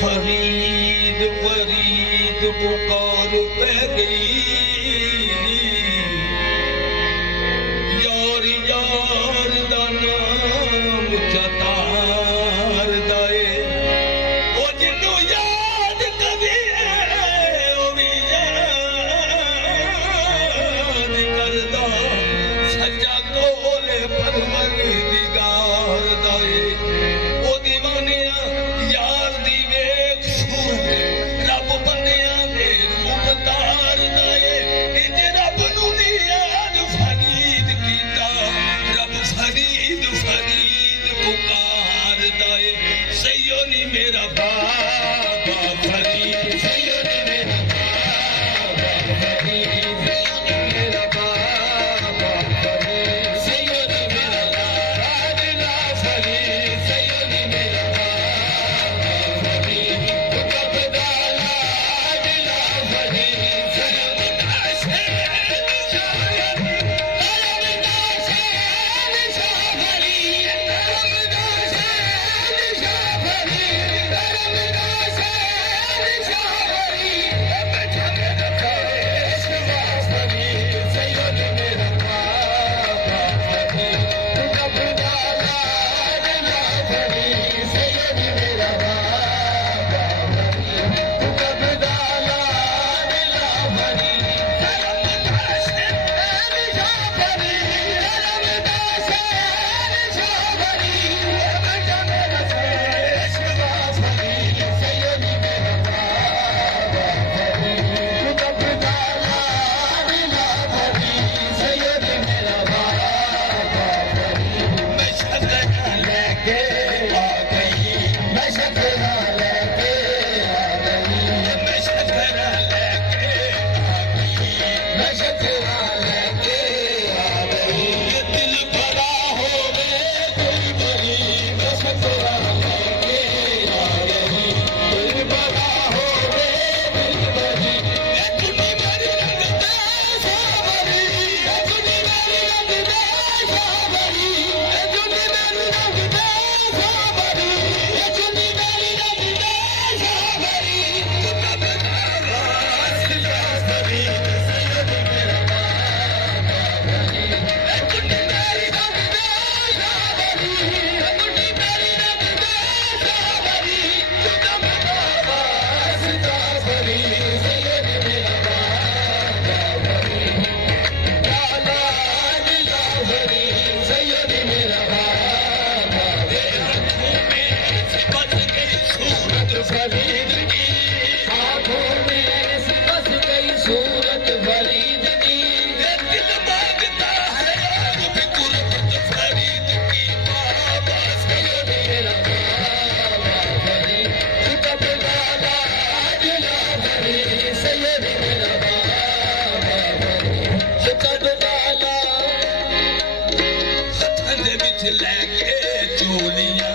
फरीद फरीद पुकार पै गई यार यार दा नाम चतार दाए ओ जिन्नू याद कभी ओ भी याद करदा सच्चा कोले परवरदिगार दाए ओ दीवाने यार दी वेख सूरत रब बंदियां दे रूप तार दाए इंज रब नू नी याद फरीद कीता रब फरीद फरीद पुकार दाए सैयो नी मेरा बाबा फरीद सैयो नी मेरा बाबा फरीद सैयो नी मेरा बाबा फरीद सैयो नी मेरा लाडला फरीद सैयो नी मेरा बाबा फरीद कबदा लाडला फरीद सैयो नी दाशे लैके चोलियां